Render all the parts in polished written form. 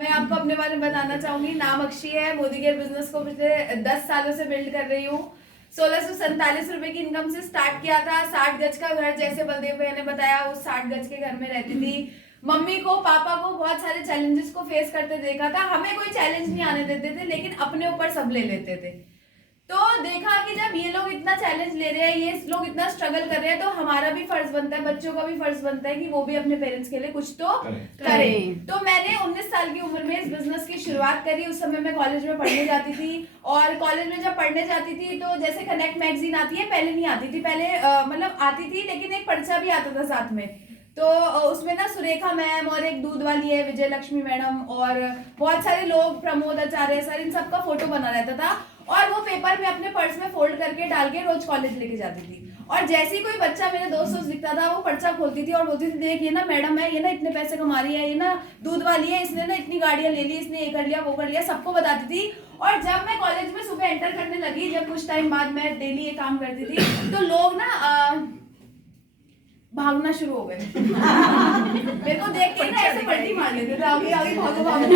मैं आपको अपने बारे में बताना चाहूंगी। नाम अक्षी है। मोदी केयर बिजनेस को पिछले 10 सालों से बिल्ड कर रही हूँ। 1647 रुपए की इनकम से स्टार्ट किया था। 60 गज का घर, जैसे बलदेव भैया ने बताया, उस 60 गज के घर में रहती थी। मम्मी को पापा को बहुत सारे चैलेंजेस को फेस करते देखा था। हमें कोई चैलेंज नहीं आने देते थे, लेकिन अपने ऊपर सब ले लेते थे। तो देखा कि जब ये लोग इतना चैलेंज ले रहे हैं, ये लोग इतना स्ट्रगल कर रहे हैं, तो हमारा भी फर्ज बनता है, बच्चों का भी फर्ज बनता है कि वो भी अपने पेरेंट्स के लिए कुछ तो करें। तो मैंने 19 साल की उम्र में इस बिजनेस की शुरुआत करी। उस समय मैं कॉलेज में पढ़ने जाती थी, और कॉलेज में जब पढ़ने जाती थी तो जैसे कनेक्ट मैगजीन आती है, पहले नहीं आती थी। पहले मतलब आती थी, लेकिन एक पर्चा भी आता था साथ में। तो उसमें ना सुरेखा मैम और एक दूध वाली है विजय लक्ष्मी मैडम, और बहुत सारे लोग, प्रमोद आचार्य सर, इन सबका फोटो बना रहता था। और वो पेपर में अपने पर्स में फोल्ड करके डाल के रोज कॉलेज लेके जाती थी। और जैसे ही कोई बच्चा मेरे दोस्त दिखता था, वो पर्चा खोलती थी और बोलती थी, देख ये ना मैडम है, ये ना इतने पैसे कमा रही है, ये ना दूध वाली है, इसने ना इतनी गाड़ियां ले ली, इसने ये कर लिया वो कर लिया, सबको बताती थी। और जब मैं कॉलेज में सुबह एंटर करने लगी, जब कुछ टाइम बाद मैं डेली ये काम करती थी, तो लोग ना भागना शुरू हो गए। मेरे को देख के ना ऐसे पलटी मार लेते थे, आगे आगे भागो भागो।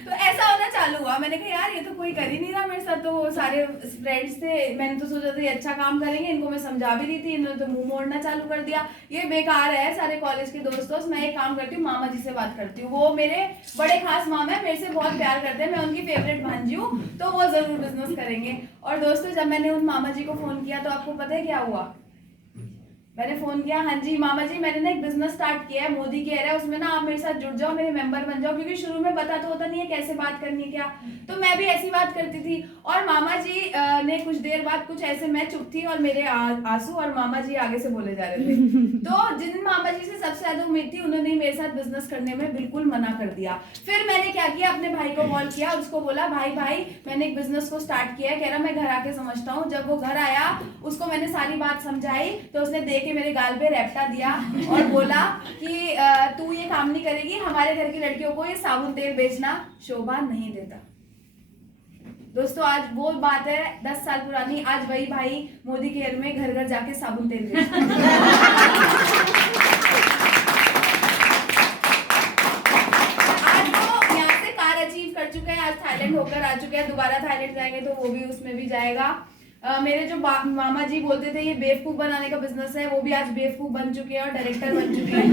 तो ऐसा होना चालू हुआ। मैंने कहा यार ये तो कोई कर ही नहीं रहा मेरे साथ। तो वो सारे फ्रेंड्स थे, मैंने तो सोचा था ये अच्छा काम करेंगे, इनको मैं समझा भी दी थी, इन्होंने तो मुंह मोड़ना चालू कर दिया, ये बेकार है। सारे कॉलेज के दोस्तों, मैं एक काम करती हूँ, मामा जी से बात करती हूँ। वो मेरे बड़े खास मामा है, मेरे से बहुत प्यार करते हैं, मैं उनकी फेवरेट भांजी हूँ, तो वो जरूर बिजनेस करेंगे। और दोस्तों, जब मैंने उन मामा जी को फोन किया, तो आपको पता है क्या हुआ? मैंने फोन किया, हाँ जी मामा जी, मैंने ना एक बिजनेस स्टार्ट किया है, मोदी केयर है, उसमें ना आप मेरे साथ जुड़ जाओ, मेरे मेंबर बन जाओ। क्योंकि शुरू में पता तो होता नहीं है कैसे बात करनी है क्या, तो मैं भी ऐसी बात करती थी। और मामा जी ने कुछ देर बाद कुछ ऐसे, मैं चुप थी और मेरे आंसू, और मामा जी आगे से बोले जा रहे थे। तो जिन मामा जी से सबसे ज्यादा उम्मीद थी, उन्होंने मेरे साथ बिजनेस करने में बिल्कुल मना कर दिया। फिर मैंने क्या किया, अपने भाई को कॉल किया, उसको बोला, भाई भाई मैंने एक बिजनेस को स्टार्ट किया है। कह रहा मैं घर आके समझता हूँ। जब वो घर आया, उसको मैंने सारी बात समझाई, तो उसने देख के मेरे गाल पे रैप्टा दिया और बोला कि तू ये काम नहीं करेगी, हमारे घर की लड़कियों को ये साबुन तेल बेचना शोभा नहीं देता। दोस्तों, आज वो बात है 10 साल पुरानी। आज वही भाई मोदी केयर में घर घर जाके साबुन तेल बेचता है। आज वो यहाँ से कार अचीव कर चुके हैं, आज थाईलैंड होकर आ चुके हैं, दोबारा थाईलैंड जाएंगे तो वो भी उसमें भी जाएगा। मेरे जो मामा जी बोलते थे ये बेवकूफ बनाने का बिजनेस है, वो भी आज बेवकूफ बन चुके हैं और डायरेक्टर बन चुके हैं।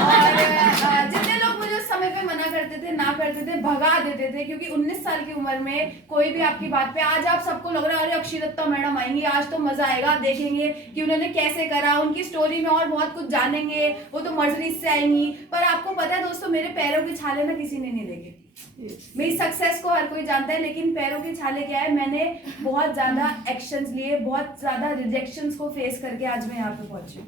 और जितने लोग मुझे उस समय पे मना करते थे, ना करते थे, भगा देते थे, क्योंकि 19 साल की उम्र में कोई भी आपकी बात पे, आज आप सबको लग रहा है अरे अक्षी दत्ता मैडम आएंगी, आज तो मजा आएगा, देखेंगे कि उन्होंने कैसे करा, उनकी स्टोरी में और बहुत कुछ जानेंगे, वो तो मर्सिडीज से आएंगी। पर आपको पता है दोस्तों, मेरे पैरों के छाले ना किसी ने नहीं देखे। मेरी सक्सेस को हर कोई जानता है, लेकिन पैरों के छाले क्या है, मैंने बहुत ज्यादा एक्शंस लिए, बहुत ज्यादा रिजेक्शंस को फेस करके आज मैं यहाँ पे पहुंची।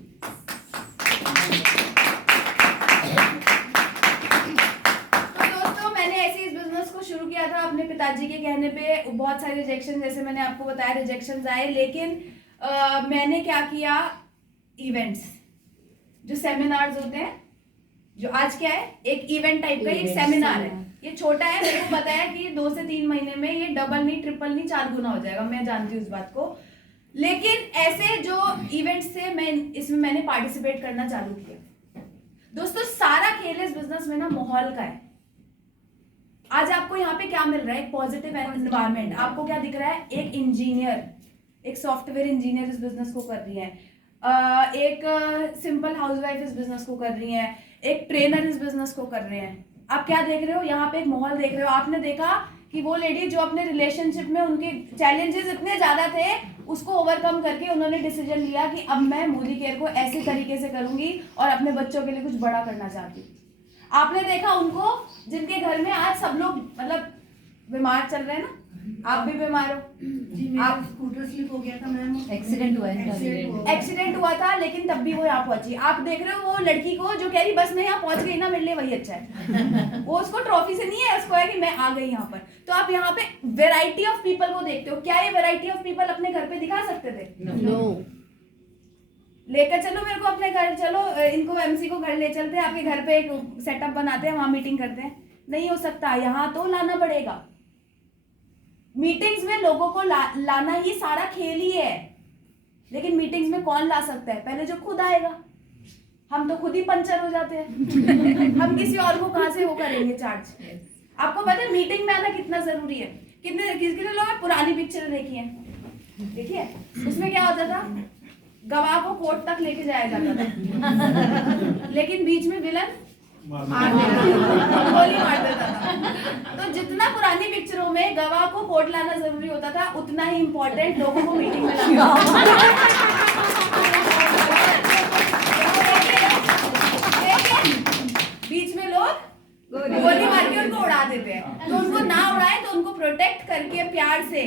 तो दोस्तों, मैंने ऐसे इस बिजनेस को शुरू किया था अपने पिताजी के कहने पे। बहुत सारे रिजेक्शन, जैसे मैंने आपको बताया, रिजेक्शन आए, लेकिन मैंने क्या किया, इवेंट्स, जो सेमिनार्स होते हैं, जो आज क्या है, एक इवेंट टाइप का एक सेमिनार है। ये छोटा है, मेरे को पता है कि 2 से 3 महीने में ये डबल नहीं, ट्रिपल नहीं, 4 गुना हो जाएगा, मैं जानती हूँ इस बात को। लेकिन ऐसे जो इवेंट्स थे, मैं इसमें मैंने पार्टिसिपेट करना चालू किया। दोस्तों, सारा खेल इस बिजनेस में ना माहौल का है। आज आपको यहाँ पे क्या मिल रहा है, एक पॉजिटिव एनवायरनमेंट। आपको क्या दिख रहा है, एक इंजीनियर, एक सॉफ्टवेयर इंजीनियर इस बिजनेस को कर रही है, एक सिंपल हाउसवाइफ इस बिजनेस को कर रही है, एक ट्रेनर इस बिजनेस को कर रहे हैं। आप क्या देख रहे हो, यहाँ पे एक माहौल देख रहे हो। आपने देखा कि वो लेडी जो अपने रिलेशनशिप में उनके चैलेंजेस इतने ज्यादा थे, उसको ओवरकम करके उन्होंने डिसीजन लिया कि अब मैं मोदी केयर को ऐसे तरीके से करूंगी और अपने बच्चों के लिए कुछ बड़ा करना चाहती हूँ। आपने देखा उनको, जिनके घर में आज सब लोग मतलब बीमार चल रहे हैं ना, आप भी बीमार हो जी, आप स्कूटर स्लिप हो गया था मैम, एक्सीडेंट हुआ था, लेकिन तब भी वो यहाँ पहुंची। आप देख रहे हो वो लड़की को जो कह रही बस मैं यहाँ पहुंच गई ना, मेरे लिए वही अच्छा है। वो उसको ट्रॉफी से नहीं है, उसको है कि मैं आ गई यहाँ पर। तो आप यहाँ पे वेराइटी ऑफ पीपल को देखते हो। क्या ये वेराइटी ऑफ पीपल अपने घर पे दिखा सकते थे? नो। लेकर चलो मेरे को अपने घर, चलो इनको एमसी को घर ले चलते हैं, आपके घर पे एक सेटअप बनाते हैं, वहां मीटिंग करते हैं। नहीं हो सकता, यहाँ तो लाना पड़ेगा। मीटिंग्स में लोगों को लाना ही सारा खेल ही है, लेकिन मीटिंग्स में कौन ला सकता है? पहले जो खुद आएगा। हम तो खुद ही पंचर हो जाते हैं। हम किसी और को कहाँ से वो करेंगे चार्ज। आपको पता है मीटिंग में आना कितना जरूरी है। कितने लोग पुरानी पिक्चर देखी है, देखिए उसमें क्या होता था, गवाह को कोर्ट तक लेके जाया जाता था, लेकिन बीच में विलन गोली मार देता था। तो जितना पुरानी पिक्चरों में गवाह को कोर्ट लाना जरूरी होता था, उतना ही इम्पोर्टेंट लोगों को मीटिंग में लाना। बीच में लोग गोली मार के उनको उड़ा देते हैं, तो उनको ना उड़ाए तो उनको प्रोटेक्ट करके प्यार से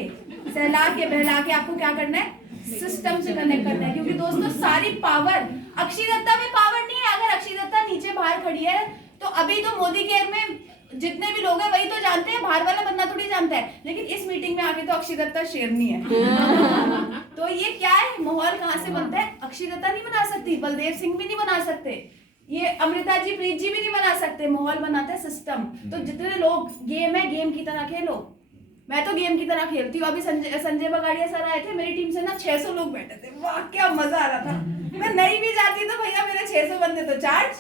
सहला के बहला के आपको क्या करना है, सिस्टम से कनेक्ट करना है। क्योंकि दोस्तों सारी पावर अक्षय दत्ता में पावर नहीं है। अगर अक्षय दत्ता नीचे बाहर खड़ी है तो अभी तो मोदी केयर में जितने भी लोग हैं वही तो जानते हैं, बाहर वाला बंदा थोड़ी जानता है। लेकिन इस मीटिंग में आके तो अक्षय दत्ता शेरनी है। तो ये क्या है, माहौल कहाँ से बनता है, अक्षय दत्ता नहीं बना सकती, बलदेव सिंह भी नहीं बना सकते, ये अमृता जी प्रीत जी भी नहीं बना सकते। माहौल बनाता है सिस्टम। तो जितने लोग, गेम है, गेम की तरह खेलो। मैं तो गेम की तरह खेलती हूँ। अभी संजय बगाड़िया सर आए थे, मेरी टीम से ना 600 लोग बैठे थे, वाह क्या मजा आ रहा था। मैं नहीं भी जाती तो भैया मेरे 600 बंदे तो चार्ज।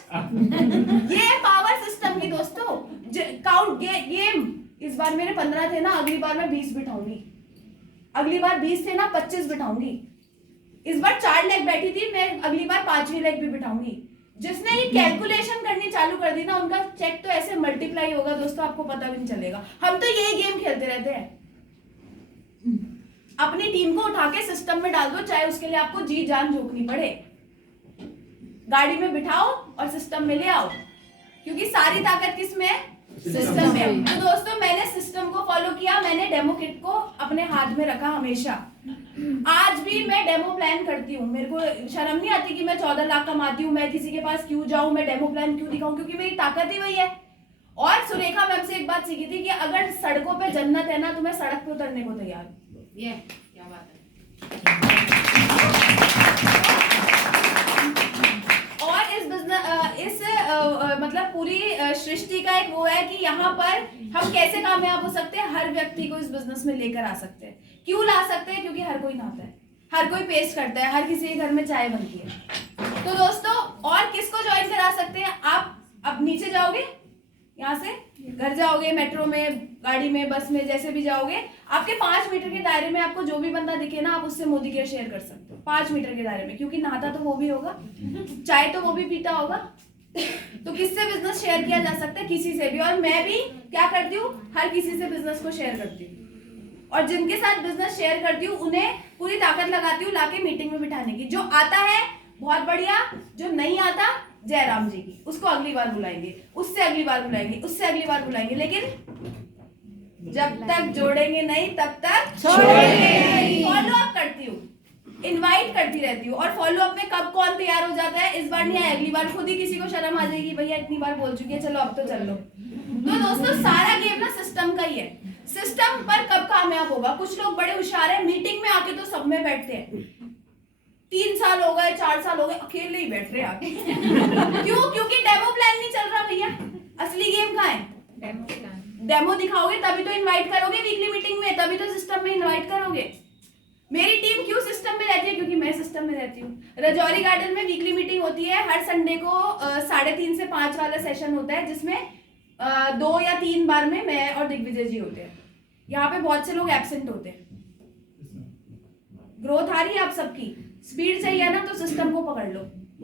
ये पावर सिस्टम की दोस्तों। काउंट गेम, इस बार मेरे 15 थे ना, अगली बार मैं 20 बिठाऊंगी, अगली बार 20 थे ना 25 बिठाऊंगी। इस बार 4 लेग बैठी थी, मैं अगली बार 5वीं लेग भी बिठाऊंगी। जिसने ये कैलकुलेशन करनी चालू कर दी ना, उनका चेक तो ऐसे मल्टीप्लाई होगा दोस्तों, आपको पता भी नहीं चलेगा। हम तो यही गेम खेलते रहते हैं। अपनी टीम को उठा के सिस्टम में डाल दो, चाहे उसके लिए आपको जी जान झोंकनी पड़े। गाड़ी में बिठाओ और सिस्टम में ले आओ, क्योंकि सारी ताकत किस में है, सिस्टम में। तो दोस्तों मैंने सिस्टम को फॉलो किया, मैंने डेमो किट को अपने हाथ में रखा हमेशा। आज भी मैं डेमो प्लान करती हूँ, मेरे को शर्म नहीं आती कि मैं 14 लाख कमाती हूँ, मैं किसी के पास क्यों जाऊँ, मैं डेमो प्लान क्यों दिखाऊं, क्योंकि मेरी ताकत ही वही है। और सुरेखा मैम से एक बात सीखी थी कि अगर सड़कों पे जन्नत है ना, तो मैं सड़क पे उतरने को तैयार हूँ। ये क्या बात है। और इस बिजनेस मतलब पूरी सृष्टि का एक वो है कि यहाँ पर हम कैसे कामयाब हो सकते हैं, हर व्यक्ति को इस बिजनेस में लेकर आ सकते हैं। क्यों ला सकते हैं, क्योंकि हर कोई नहाता है, हर कोई पेस्ट करता है, हर किसी के घर में चाय बनती है। तो दोस्तों और किसको ज्वाइन करा सकते हैं आप, अब नीचे जाओगे, यहाँ से घर जाओगे, मेट्रो में, गाड़ी में, बस में, जैसे भी जाओगे, आपके 5 मीटर के दायरे में आपको जो भी बंदा दिखे ना, आप उससे मोदी केयर शेयर कर सकते हो 5 मीटर के दायरे में, क्योंकि नहाता तो वो भी होगा, चाय तो वो भी पीता होगा। तो किससे बिजनेस शेयर किया जा सकता है, किसी से भी। और मैं भी क्या करती हूँ, हर किसी से बिजनेस को शेयर करती हूँ, और जिनके साथ बिजनेस शेयर करती हूँ उन्हें पूरी ताकत लगाती हूँ लाके मीटिंग में बिठाने की। जो आता है बहुत बढ़िया, जो नहीं आता जयराम जी की, उसको अगली बार बुलाएंगे, उससे अगली बार बुलाएंगे, उससे अगली बार बुलाएंगे, लेकिन जब तक जोड़ेंगे नहीं तब तक छोड़ेंगे नहीं। फॉलो अप करती हूँ, इनवाइट करती रहती हूँ, और फॉलो अप में कब कौन तैयार हो जाता है, इस बार नहीं आया अगली बार खुद ही किसी को शर्म आ जाएगी, भैया इतनी बार बोल चुकी है, चलो अब तो चल लो। तो दोस्तों सारा गेम ना सिस्टम का ही है। सिस्टम पर कब कामयाब होगा, कुछ लोग बड़े होशियार हैं, मीटिंग में आके तो सब में बैठते हैं, 3 साल हो गए, 4 साल हो गए, अकेले ही बैठ रहे हैं आगे। क्यों, क्योंकि डेमो प्लान नहीं चल रहा भैया। असली गेम कहाँ है, डेमो प्लान। डेमो दिखाओगे तभी तो इनवाइट करोगे वीकली मीटिंग में, तभी तो सिस्टम में इनवाइट करोगे। मेरी टीम क्यों सिस्टम में रहती है, क्योंकि मैं सिस्टम में रहती हूँ। रजौरी गार्डन में वीकली मीटिंग होती है, हर संडे को 3:30 से 5 वाला सेशन होता है, जिसमें 2 या 3 बार में मैं और दिग्विजय जी होते हैं। यहाँ पे बहुत से लोग एब्सेंट होते हैं। ग्रोथ आ रही है आप सबकी, स्पीड चाहिए ना, तो सिस्टम को पकड़ लो।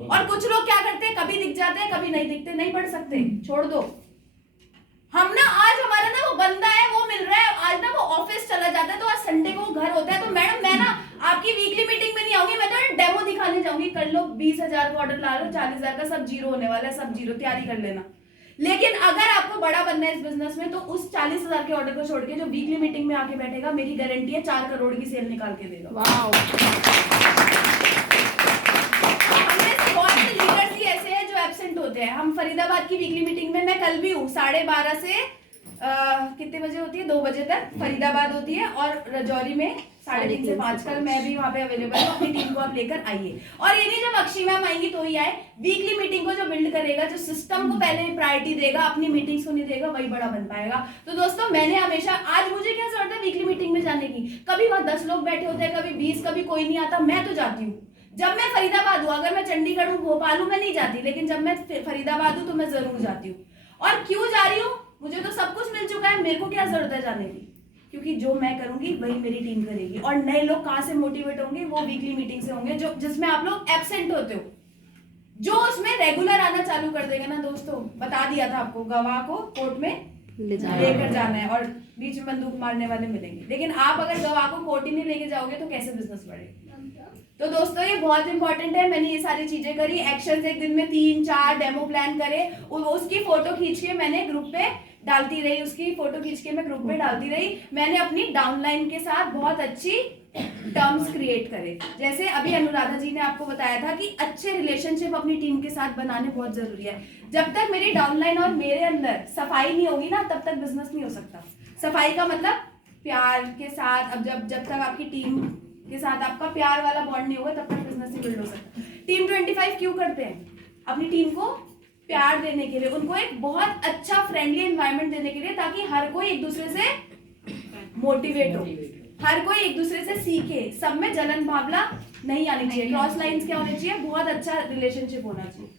और कुछ लोग क्या करते हैं, कभी दिख जाते हैं, कभी नहीं दिखते, नहीं पढ़ सकते, छोड़ दो। हम ना आज हमारा ना वो बंदा है, वो मिल रहा है, आज ना वो ऑफिस चला जाता है, तो आज संडे को घर होता है, तो मैडम मैं ना आपकी वीकली मीटिंग में नहीं आऊंगी, मैं तो डेमो दिखाने जाऊंगी। कर लो, 20,000 का ऑर्डर ला लो, 40,000 का, सब जीरो होने वाला है, सब जीरो, तैयारी कर लेना। लेकिन अगर आपको बड़ा बनना है इस बिजनेस में, तो उस 40,000 के ऑर्डर को छोड़ के जो वीकली मीटिंग में आके बैठेगा, मेरी गारंटी है 4 करोड़ की सेल निकाल के देगा। वाओ। लीडर्स ही ऐसे हैं जो एब्सेंट होते हैं। हम फरीदाबाद की वीकली मीटिंग में मैं कल भी हूँ, 12:30 से कितने बजे होती है, 2 बजे तक फरीदाबाद होती है, और रजौरी में 3:30 से 5। कल मैं भी वहाँ पे अवेलेबल हूँ, अपनी टीम को आप लेकर आइए। और ये नहीं जब अक्षी मैम आएंगी तो ही आए, वीकली मीटिंग को जो बिल्ड करेगा, जो सिस्टम को पहले प्रायोरिटी देगा, अपनी मीटिंग्स को नहीं देगा, वही बड़ा बन पाएगा। तो दोस्तों मैंने हमेशा, आज मुझे क्या जरूरत है वीकली मीटिंग में जाने की, कभी वहाँ 10 लोग बैठे होते हैं, कभी 20, कभी कोई नहीं आता, मैं तो जाती हूँ। जब मैं फरीदाबाद हूँ, अगर मैं चंडीगढ़ हूँ, भोपाल हूँ, मैं नहीं जाती, लेकिन जब मैं फरीदाबाद हूँ तो मैं जरूर जाती हूँ। और क्यों जा रही हूँ? मुझे तो सब कुछ मिल चुका है, मेरे को क्या जरूरत है जाने की? क्योंकि जो मैं करूंगी वही मेरी टीम करेगी। और नए लोग कहाँ से मोटिवेट होंगे? वो वीकली मीटिंग से होंगे, जो जिसमें आप लोग एब्सेंट होते हो। जो उसमें रेगुलर आना चालू कर देगा ना दोस्तों, बता दिया था आपको, गवाह को कोर्ट में लेकर जाना है और बीच में बंदूक मारने वाले मिलेंगे। लेकिन आप अगर गवाह को कोर्ट ही नहीं लेके जाओगे तो कैसे बिजनेस बढ़ेगा? तो दोस्तों ये बहुत इंपॉर्टेंट है। मैंने ये सारी चीजें करी, एक्शंस एक दिन में 3-4 डेमो प्लान करे, उसकी फोटो खींच के मैंने ग्रुप पे डालती रही, उसकी फोटो खींच के मैं ग्रुप पे डालती रही। मैंने अपनी डाउनलाइन के साथ बहुत अच्छी टर्म्स क्रिएट करे। जैसे अभी अनुराधा जी ने आपको बताया था कि अच्छे रिलेशनशिप अपनी टीम के साथ बनाने बहुत जरूरी है। जब तक मेरी डाउनलाइन और मेरे अंदर सफाई नहीं होगी ना, तब तक बिजनेस नहीं हो सकता। सफाई का मतलब प्यार के साथ, अब जब तक आपकी टीम के साथ आपका प्यार वाला बॉन्ड नहीं होगा, तब तक बिजनेस नहीं बिल्ड हो सकता। टीम 25 क्यों करते हैं? अपनी टीम को प्यार देने के लिए, उनको एक बहुत अच्छा फ्रेंडली एनवायरनमेंट देने के लिए, ताकि हर कोई एक दूसरे से मोटिवेट हो, हर कोई एक दूसरे से सीखे, सब में जलन भावना नहीं आनी चाहिए, क्रॉस लाइंस क्या होनी चाहिए, बहुत अच्छा रिलेशनशिप होना चाहिए।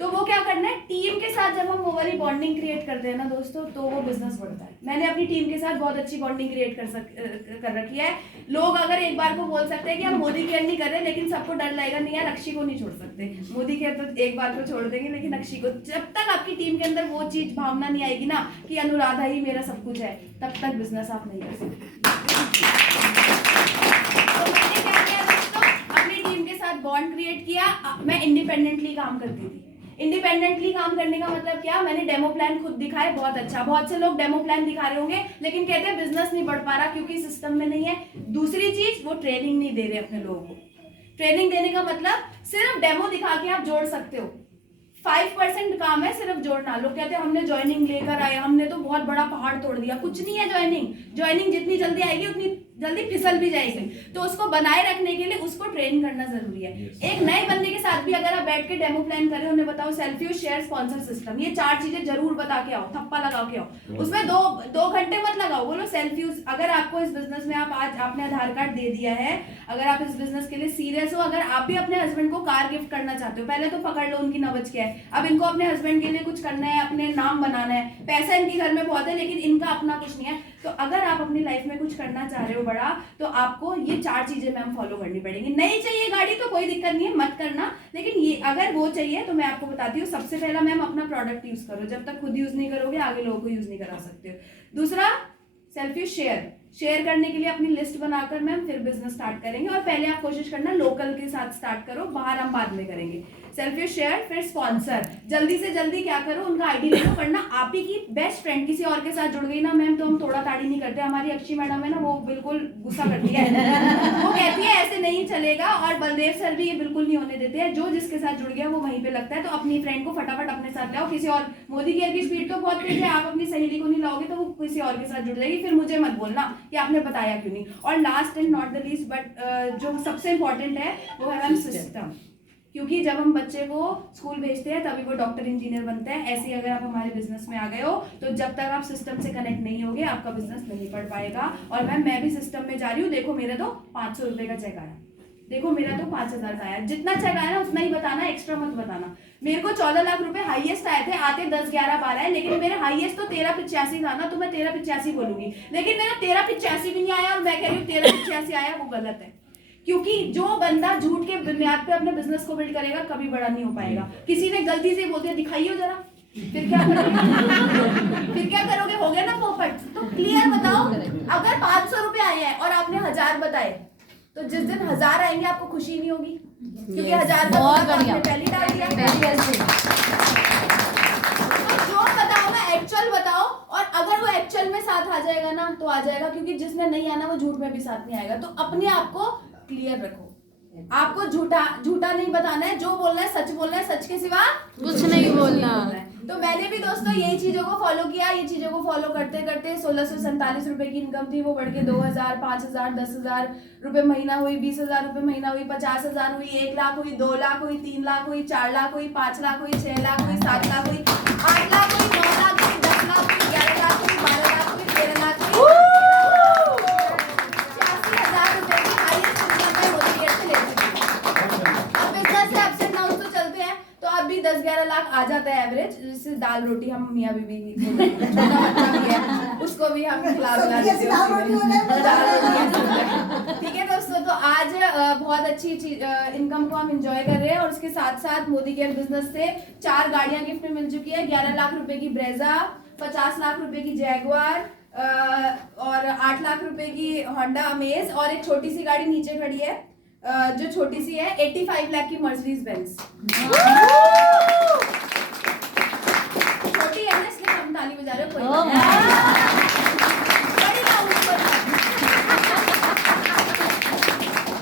तो वो क्या करना है, टीम के साथ जब हम वो वाली बॉन्डिंग क्रिएट करते हैं ना दोस्तों, तो वो बिजनेस बढ़ता है। मैंने अपनी टीम के साथ बहुत अच्छी बॉन्डिंग क्रिएट कर रखी है। लोग अगर एक बार को बोल सकते हैं कि हम मोदी केयर नहीं कर रहे, लेकिन सबको डर लगेगा, नहीं यार अक्षी को नहीं छोड़ सकते, मोदी केयर तो एक बार को छोड़ देंगे, लेकिन अक्षी को, जब तक आपकी टीम के अंदर वो चीज भावना नहीं आएगी ना कि अनुराधा ही मेरा सब कुछ है, तब तक बिजनेस आप नहीं कर सकते। तो मैंने क्या किया दोस्तों, अपनी टीम के साथ बॉन्ड क्रिएट किया। मैं इंडिपेंडेंटली काम करती थी। इंडिपेंडेंटली काम करने का मतलब क्या? मैंने डेमो प्लान खुद दिखाए, बहुत अच्छा। बहुत से लोग डेमो प्लान दिखा रहे होंगे, लेकिन कहते हैं बिजनेस नहीं बढ़ पा रहा क्योंकि सिस्टम में नहीं है। दूसरी चीज, वो ट्रेनिंग नहीं दे रहे अपने लोगों को। ट्रेनिंग देने का मतलब सिर्फ डेमो दिखा के आप जोड़ सकते हो, 5% काम है सिर्फ जोड़ना। लोग कहते हैं हमने ज्वाइनिंग लेकर आए, हमने तो बहुत बड़ा पहाड़ तोड़ दिया। कुछ नहीं है ज्वाइनिंग जितनी जल्दी आएगी उतनी जल्दी फिसल भी जाएगी। तो उसको बनाए रखने के लिए उसको ट्रेन करना जरूरी है। एक नए बंदे के साथ भी अगर आप बैठ के डेमो प्लान करें, उन्हें बताओ self use, share, sponsor system, ये 4 चीजें जरूर बता के आओ, थप्पा लगा के आओ। उसमें दो घंटे मत लगाओ, बोलो सेल्फ यूज। अगर आपको इस बिजनेस में आज आपने आधार कार्ड दे दिया है, अगर आप इस बिजनेस के लिए सीरियस हो, अगर आप भी अपने हस्बैंड को कार गिफ्ट करना चाहते हो, पहले तो पकड़ लो उनकी नवज क्या है। अब इनको अपने हस्बैंड के लिए कुछ करना है, अपने नाम बनाना है, पैसा इनके घर में बहुत है, लेकिन इनका अपना कुछ नहीं है। तो अगर आप अपनी लाइफ में कुछ करना चाह रहे हो बड़ा, तो आपको ये 4 चीजें मैम फॉलो करनी पड़ेगी। नहीं चाहिए गाड़ी तो कोई दिक्कत नहीं है, मत करना, लेकिन ये अगर वो चाहिए तो मैं आपको बताती हूँ। सबसे पहला मैम अपना प्रोडक्ट यूज करो। जब तक खुद यूज नहीं करोगे, आगे लोगों को यूज नहीं करा सकते हो। दूसरा, सेल्फ यूज शेयर करने के लिए अपनी लिस्ट बनाकर मैम फिर बिजनेस स्टार्ट करेंगे। और पहले आप कोशिश करना लोकल के साथ स्टार्ट करो, बाहर हम बाद में करेंगे। सेल्फ यूज शेयर, फिर स्पॉन्सर। जल्दी से जल्दी क्या करो, उनका आईडी ले लो, वरना आप ही की बेस्ट फ्रेंड किसी और के साथ जुड़ गई ना मैम, तो हम थोड़ा ताड़ी नहीं करते। हमारी अक्षी मैडम है ना, वो बिल्कुल गुस्सा करती है वो कहती है ऐसे नहीं चलेगा, और बलदेव सर भी ये बिल्कुल नहीं होने देते हैं। जो जिसके साथ जुड़ गया वो वहीं पे लगता है। तो अपनी फ्रेंड को फटाफट अपने साथ लाओ। किसी और, मोदी केयर की स्पीड तो बहुत तेज है, आप अपनी सहेली को नहीं लाओगे तो वो किसी और के साथ जुड़ जाएगी, फिर मुझे मत बोलना कि आपने बताया क्यों नहीं। और last and not the least but जो सबसे इंपॉर्टेंट है वो है मैम सिस्टम। क्योंकि जब हम बच्चे को स्कूल भेजते हैं तभी वो डॉक्टर इंजीनियर बनते हैं। ऐसे ही अगर आप हमारे बिजनेस में आ गए हो, तो जब तक आप सिस्टम से कनेक्ट नहीं होगे, आपका बिजनेस नहीं बढ़ पाएगा। और मैम मैं भी सिस्टम में जा रही हूँ। देखो मेरा तो 500 रुपए का चेक आया, देखो मेरा तो 5000 का आया। जितना चेक आया ना उतना ही बताना, एक्स्ट्रा मत बताना। मेरे को 14 लाख रुपए हाईएस्ट आए थे, आते 10, 11, 12 है, लेकिन मेरे हाईएस्ट तो 1385 था ना, तो मैं 1385 बोलूंगी। लेकिन मेरा 1385 भी नहीं आया और मैं कह रही हूँ 1385 आया, वो गलत है। क्योंकि जो बंदा झूठ के बुनियाद पे अपने बिजनेस को बिल्ड करेगा, कभी बड़ा नहीं हो पाएगा। किसी ने गलती से बोल दिया दिखाइए जरा, फिर क्या करोगे फिर क्या करोगे? हो गया ना पोपट। तो क्लियर बताओ, अगर 500 रुपए आए हैं और आपने 1000 बताए, तो जिस दिन 1000 आएंगे आपको खुशी नहीं होगी, क्योंकि 1000 का आपने पहले डाल दिया। तो जो बताओ ना एक्चुअल बताओ, और अगर वो एक्चुअल में साथ आ जाएगा ना तो आ जाएगा, क्योंकि जिसमें नहीं आना वो झूठ में भी साथ नहीं आएगा। तो अपने आप को क्लियर रखो, आपको झूठा नहीं बताना है, जो बोलना है सच बोलना है, सच के सिवा कुछ नहीं बोलना। तो मैंने भी दोस्तों यही चीजों को फॉलो किया। ये चीजों को फॉलो करते करते 1647 रुपए की इनकम थी, वो बढ़ के 2000, 5000, 10,000 रुपए महीना हुई, 20,000 रुपए महीना हुई, 50,000 हुई, 1 लाख हुई, 2 लाख हुई, 3 लाख हुई, 4 लाख हुई, 5 लाख हुई, 6 लाख हुई, 7 लाख हुई, 8 लाख हुई, 9 लाख हुई, 10 लाख हुई, 11 लाख हुई, 12 लाख हुई, 13 लाख हुई, 86,000 रुपए की हाईएस्ट इनकम मैं मोदी केयर से ले चुकी हूँ। दाल रोटी हम मियाँ बीवी छोटा बच्चा भी है उसको भी हम खिला पिला देते हैं दाल रोटी वाला है, दाल रोटी ऐसे होता है। ठीक है दोस्तों, तो आज बहुत अच्छी चीज इनकम को हम एंजॉय कर रहे हैं और उसके साथ साथ मोदी केयर बिजनेस से 4 गाड़ियां गिफ्ट में मिल चुकी है। 11 लाख रुपए की ब्रेजा, 50 लाख रुपए की जैगवार और 8 लाख रुपए की होंडा अमेज और एक छोटी सी गाड़ी नीचे खड़ी है जो छोटी सी है 85 लाख की मर्सिडीज बेंज। छोटी है ना इसलिए हम ताली बजा रहे हो, कोई बात नहीं। बड़ी गाऊंगी, कोई बात नहीं।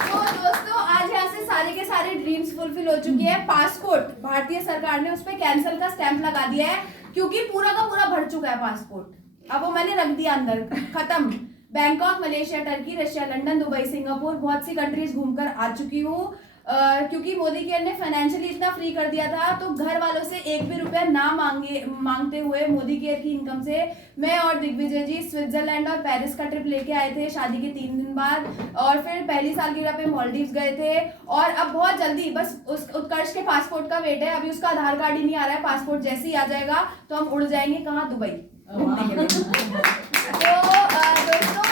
तो दोस्तों आज यहाँ से सारे के सारे ड्रीम्स फुलफिल हो चुके हैं। पासपोर्ट भारतीय सरकार ने उस पर कैंसिल का स्टैंप लगा दिया है क्योंकि पूरा का पूरा भर चुका है पासपोर्ट। अब वो मैंने रख दिया अंदर, खत्म। Bangkok, Malaysia, Turkey, Russia, London, Dubai, Singapore बहुत सी कंट्रीज घूमकर आ चुकी हूँ क्योंकि मोदी केयर ने फाइनेंशियली इतना फ्री कर दिया था। तो घर वालों से एक भी रुपया ना मांगते हुए मोदी केयर की इनकम से मैं और दिग्विजय जी स्विट्जरलैंड और पेरिस का ट्रिप लेके आए थे शादी के 3 दिन बाद और फिर पहली सालगिरह पे मालदीव्स गए थे और अब बहुत जल्दी बस उस उत्कर्ष के पासपोर्ट का वेट है। अभी उसका आधार कार्ड ही नहीं आ रहा है, पासपोर्ट जैसे ही आ जाएगा तो हम उड़ जाएंगे कहाँ, दुबई घूमने के लिए। तो दोस्तों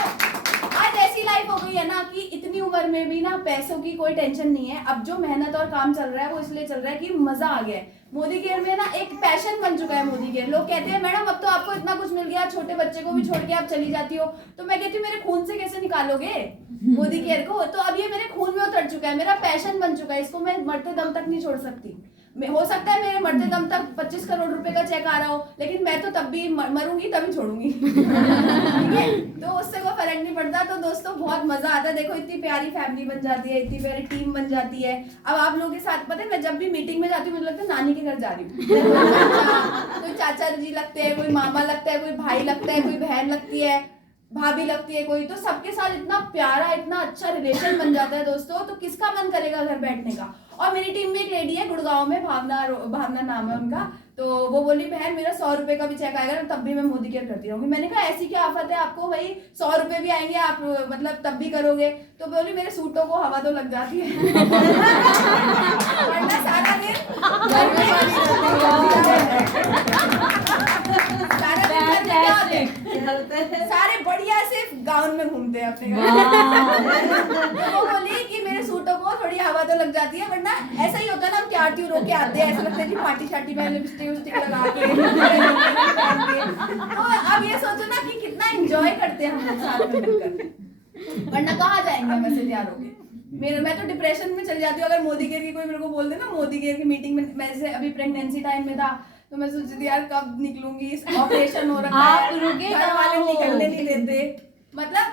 आज ऐसी लाइफ हो गई है ना कि इतनी उम्र में भी ना पैसों की कोई टेंशन नहीं है। अब जो मेहनत और काम चल रहा है वो इसलिए चल रहा है कि मजा आ गया है। मोदी केयर में ना एक पैशन बन चुका है मोदी केयर। लोग कहते हैं मैडम अब तो आपको इतना कुछ मिल गया, छोटे बच्चे को भी छोड़ के आप चली जाती हो। तो मैं कहती हूँ मेरे खून से कैसे निकालोगे मोदी केयर को? तो अब ये मेरे खून में उतर चुका है, मेरा पैशन बन चुका है। इसको मैं मरते दम तक नहीं छोड़ सकती। हो सकता है मेरे मरते दम तक 25 करोड़ रुपए का चेक आ रहा हो, लेकिन मैं तो तब भी मरूंगी तभी छोड़ूंगी। ठीक है, तो उससे कोई फर्क नहीं पड़ता। तो दोस्तों बहुत मजा आता है। देखो इतनी प्यारी फैमिली बन जाती है, इतनी प्यारी टीम बन जाती है। अब आप लोगों के साथ पता है मैं जब भी मीटिंग में जाती हूँ मुझे लगता है नानी के घर जा रही हूँ। कोई चाचा जी लगते हैं, कोई मामा लगता है, कोई भाई लगता है, कोई बहन लगती है, भाभी लगती है कोई, तो सबके साथ इतना प्यारा इतना अच्छा रिलेशन बन जाता है दोस्तों। तो किसका मन करेगा घर बैठने का? और मेरी टीम में एक लेडी है गुड़गांव में, भावना नाम है उनका। तो वो बोली बहन मेरा 100 रुपए का भी चेक आएगा तब भी मैं मोदी केयर करती रहूंगी। मैंने कहा ऐसी क्या आफत है आपको भाई, 100 रुपए भी आएंगे आप मतलब तब भी करोगे? तो बोली मेरे सूटों को हवा तो लग जाती है वरना सारा दिन सारे बढ़िया से गाउन में घूमते हैं अपने घर। वो बोली कि मेरे सूटों को थोड़ी हवा तो लग जाती है वरना ऐसा ही होता है ना, हम क्या रो के आते हैं, ऐसा लगता है जी पार्टी शार्टी में लिपस्टिक लगा के। तो अब ये सोचो ना कि कितना एंजॉय करते हैं हम लोग साथ में मिलकर, वरना कहाँ जाएंगे हम ऐसे तैयार होके। मैं तो डिप्रेशन में चली जाती हूँ अगर मोदी केयर की कोई मेरे को बोल दे ना, मोदी केयर की मीटिंग में। मैं जैसे अभी प्रेगनेंसी टाइम में था तो मैं सोचती थी यार कब निकलूंगी, ऑपरेशन हो रखा है, घर वाले निकलने नहीं देते। मतलब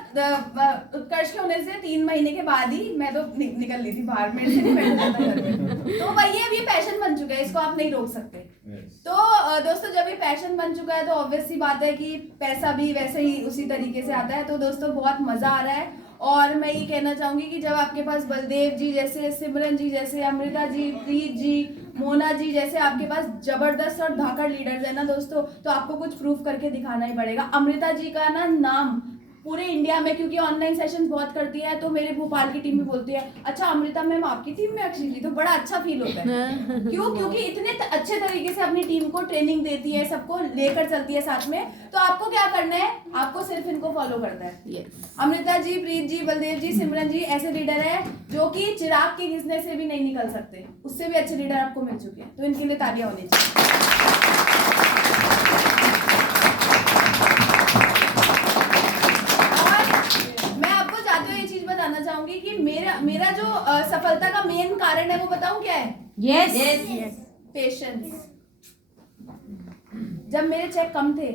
उत्कर्ष के होने से 3 महीने के बाद ही मैं तो निकल ली थी बाहर, मेरे से नहीं बैठ जाता घर में। तो भाई ये भी पैशन बन चुका है, इसको आप नहीं रोक सकते। तो दोस्तों जब ये पैशन बन चुका है तो ऑब्वियस सी बात है कि पैसा भी वैसे ही उसी तरीके से आता है। तो दोस्तों बहुत मजा आ रहा है और मैं ये कहना चाहूंगी कि जब आपके पास बलदेव जी जैसे, सिमरन जी जैसे, अमृता जी, प्रीत जी, मोना जी जैसे आपके पास जबरदस्त और धाकड़ लीडर्स है ना दोस्तों, तो आपको कुछ प्रूफ करके दिखाना ही पड़ेगा। अमृता जी का ना नाम पूरे इंडिया में, क्योंकि ऑनलाइन सेशंस बहुत करती है, तो मेरे भोपाल की टीम भी बोलती है अच्छा अमृता मैम आपकी टीम में एक्चुअली, तो बड़ा अच्छा फील होता है। क्यों? क्योंकि इतने अच्छे तरीके से अपनी टीम को ट्रेनिंग देती है, सबको लेकर चलती है साथ में। तो आपको क्या करना है, आपको सिर्फ इनको फॉलो करना है। अमृता जी, प्रीत जी, बलदेव जी, सिमरन जी ऐसे लीडर है जो कि चिराग के घिसने से भी नहीं निकल सकते, उससे भी अच्छे लीडर आपको मिल चुके हैं। तो इनके लिए तालियां होनी चाहिए। चाहूंगी कि मेरा जो सफलता का मेन कारण है वो बताऊं क्या है? Yes, patience. जब मेरे चेक कम थे,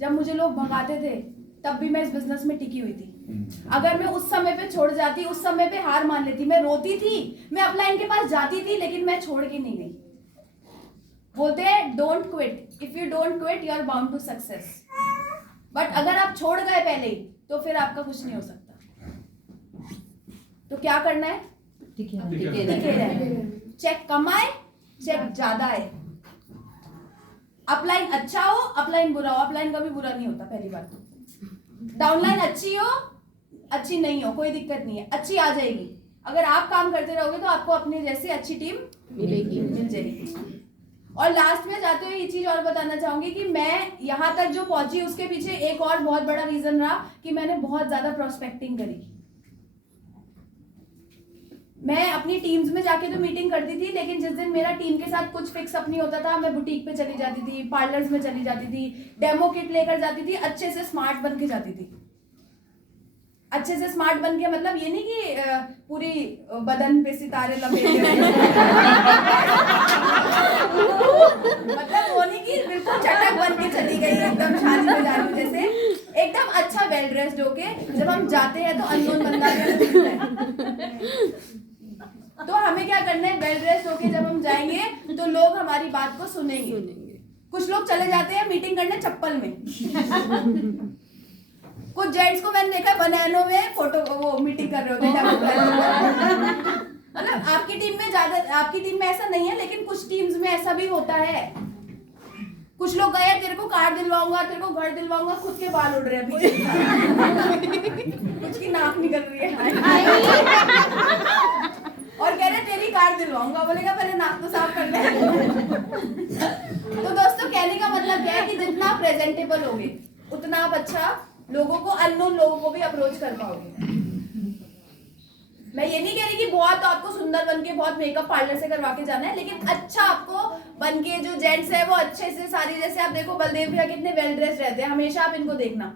जब मुझे लोग भगाते थे, तब भी मैं इस बिजनेस में टिकी हुई थी। अगर मैं उस समय पे छोड़ जाती, उस समय पे हार मान लेती, मैं रोती थी, मैं अपलाइन के पास जाती थी, लेकिन मैं छोड़ के नहीं गई। बोलते हैं don't quit, if you don't quit you are bound to success. But अगर आप छोड़ गए पहले ही तो फिर आपका कुछ नहीं हो सकता। तो क्या करना है? टिके रहना। चेक कम आए, चेक ज्यादा आए, अपलाइन अच्छा हो, अपलाइन बुरा हो, अपलाइन कभी बुरा नहीं होता पहली बात। डाउनलाइन अच्छी हो, अच्छी नहीं हो, कोई दिक्कत नहीं है, अच्छी आ जाएगी। अगर आप काम करते रहोगे तो आपको अपने जैसी अच्छी टीम मिल जाएगी। और लास्ट में जाते हुए ये चीज और बताना चाहूंगी कि मैं यहाँ तक जो पहुंची उसके पीछे एक और बहुत बड़ा रीजन रहा कि मैंने बहुत ज्यादा प्रोस्पेक्टिंग करी। मैं अपनी टीम्स में जाके तो मीटिंग करती थी, लेकिन जिस दिन मेरा टीम के साथ कुछ फिक्स अप नहीं होता था, मैं बुटीक पे चली जाती थी, पार्लर्स में चली जाती थी, डेमो किट लेकर जाती थी, अच्छे से स्मार्ट बन के जाती थी। अच्छे से स्मार्ट बन के मतलब ये नहीं कि पूरी बदन पे सितारे लपेटे मतलब वो नहीं कि बिल्कुल चटक बन के चली गई एकदम शादी में जा रही हूं जैसे, एकदम अच्छा वेल ड्रेस्ड होके जब हम जाते हैं तो अननोन बंदा भी हमें दिखता है। तो हमें क्या करना है, वेल ड्रेस्ड होके जब हम जाएंगे तो लोग हमारी बात को सुनेंगे। कुछ लोग चले जाते हैं मीटिंग करने चप्पल में। कुछ जेंट्स को मैंने देखा बनानों में फोटो वो मीटिंग कर रहे होते हैं। मतलब आपकी टीम में ज्यादा, आपकी टीम में ऐसा नहीं है, लेकिन कुछ टीम्स में ऐसा भी होता है। कुछ लोग गए तेरे को कार दिलवाऊंगा, तेरे को घर दिलवाऊंगा, खुद के बाल उड़ रहे हैं पीछे। कुछ की नाक निकल रही है और कह रहे तेरी कार दिलवाऊंगा, बोलेगा पहले नाक तो साफ कर ले। तो दोस्तों कहने का मतलब क्या है कि जितना आप प्रेजेंटेबल होगे उतना आप अच्छा लोगों को, अननोन लोगों को भी अप्रोच कर पाओगे। मैं ये नहीं कह रही कि बहुत आपको सुंदर बन के बहुत मेकअप पार्लर से करवा के जाना है, लेकिन अच्छा आपको बन के जो जेंट्स है वो अच्छे से सारी, जैसे आप देखो बलदेव भैया कितने वेल ड्रेस रहते हैं, हमेशा आप इनको देखना।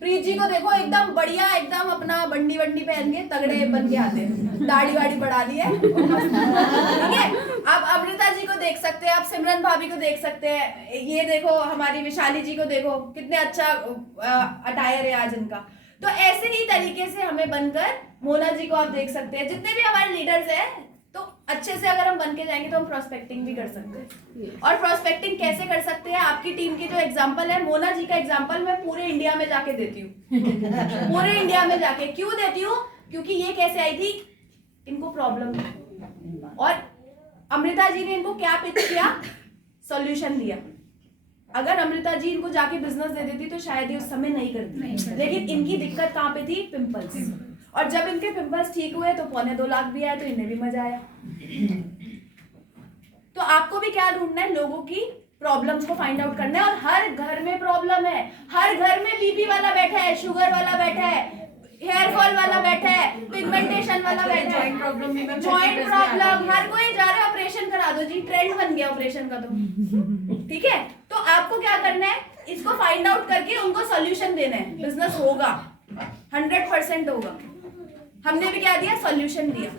प्रीत जी को देखो एकदम बढ़िया, एकदम अपना बंडी वंडी पहन के तगड़े बन के आते हैं, दाढ़ी वाड़ी बढ़ा दी है, ठीक है। आप अमृता जी को देख सकते हैं, आप सिमरन भाभी को देख सकते हैं, ये देखो हमारी विशाली जी को देखो कितने अच्छा अटायर है आज इनका। तो ऐसे ही तरीके से हमें बनकर, मोना जी को आप देख सकते हैं, जितने भी हमारे लीडर्स हैं, तो अच्छे से अगर हम बन के जाएंगे तो हम प्रोस्पेक्टिंग भी कर सकते हैं। और प्रोस्पेक्टिंग कैसे कर सकते हैं, आपकी टीम की जो एग्जांपल है, मोना जी का एग्जांपल मैं पूरे इंडिया में जाके देती हूँ। पूरे इंडिया में जाके क्यों देती हूँ, क्योंकि ये कैसे आई थी, इनको प्रॉब्लम थी और अमृता जी ने इनको क्या पिच किया, सॉल्यूशन दिया। अगर अमृता जी इनको जाके बिजनेस दे देती तो शायद ये उस समय नहीं करती, लेकिन इनकी दिक्कत कहाँ पे थी, पिंपल्स। और जब इनके पिंपल्स ठीक हुए तो 2.25 लाख भी आया, तो इन्हें भी मजा आया। तो आपको भी क्या ढूंढना है, लोगों की प्रॉब्लम्स को फाइंड आउट करना है। और हर घर में प्रॉब्लम है, हर घर में बीपी वाला बैठा है, शुगर वाला बैठा है, हेयर फॉल वाला बैठा है, पिगमेंटेशन वाला बैठा है, जॉइंट प्रॉब्लम, हर कोई जा रहा है ऑपरेशन करा दो जी, ट्रेंड बन गया ऑपरेशन का। तो ठीक है, तो आपको क्या करना है, इसको फाइंड आउट करके उनको सॉल्यूशन देना है। बिजनेस होगा, 100% होगा। हमने भी क्या दिया, सॉल्यूशन दिया।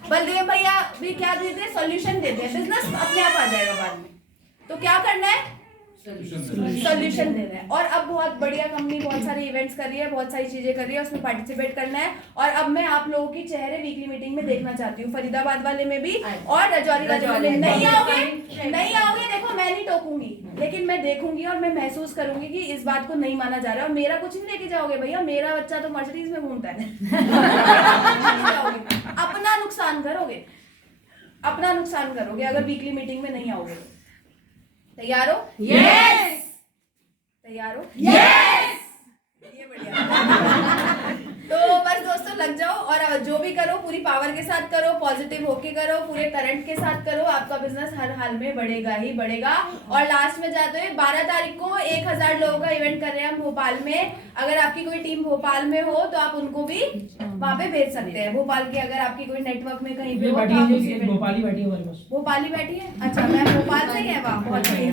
बलदेव भैया भी क्या देते, सॉल्यूशन देते हैं, बिजनेस अपने आप आ जाएगा बाद में। तो क्या करना है, सॉल्यूशन देना है। और अब बहुत बढ़िया कंपनी बहुत सारे इवेंट्स कर रही है, बहुत सारी चीजें कर रही है, उसमें पार्टिसिपेट करना है। और अब मैं आप लोगों की चेहरे वीकली मीटिंग में देखना चाहती हूँ, फरीदाबाद वाले में भी और रजौरी वाले में। नहीं आओगे देखो मैं नहीं टोकूंगी, लेकिन मैं देखूंगी और मैं महसूस करूंगी कि इस बात को नहीं माना जा रहा है। और मेरा कुछ नहीं लेके जाओगे भैया, मेरा बच्चा तो मर्सिडीज में घूमता है। अपना नुकसान करोगे, अपना नुकसान करोगे अगर वीकली मीटिंग में नहीं आओगे। तैयार हो? यस। तैयार हो? यस। ये बढ़िया। तो बस दोस्तों लग जाओ और जो भी करो पूरी पावर के साथ करो, पॉजिटिव होके करो, पूरे करंट के साथ करो, आपका बिजनेस हर हाल में बढ़ेगा ही बढ़ेगा। और लास्ट में जाते हुए 12 तारीख को 1000 लोगों का इवेंट कर रहे हैं हम भोपाल में। अगर आपकी कोई टीम भोपाल में हो तो आप उनको भी वहाँ पे भेज सकते हैं। भोपाल के अगर आपकी कोई नेटवर्क में कहीं पे हो तो भोपाली बैठी है हमारे पास। भोपाली बैठी है, अच्छा मैं भोपाल से गए वहाँ, बहुत बढ़िया,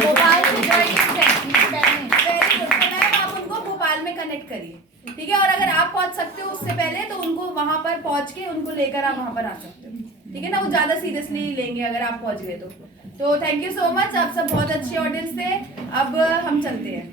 भोपाल से ज्वाइनिंग है, वेरी गुड। तो मैम आप उनको भोपाल में कनेक्ट करिए, ठीक है। और अगर आप पहुंच सकते हो उससे पहले तो उनको वहां पर पहुंच के उनको लेकर आप वहां पर आ सकते हो, ठीक है ना, वो ज्यादा सीरियसली लेंगे अगर आप पहुंच गए तो थैंक यू सो मच, आप सब बहुत अच्छे ऑडियंस थे। अब हम चलते हैं।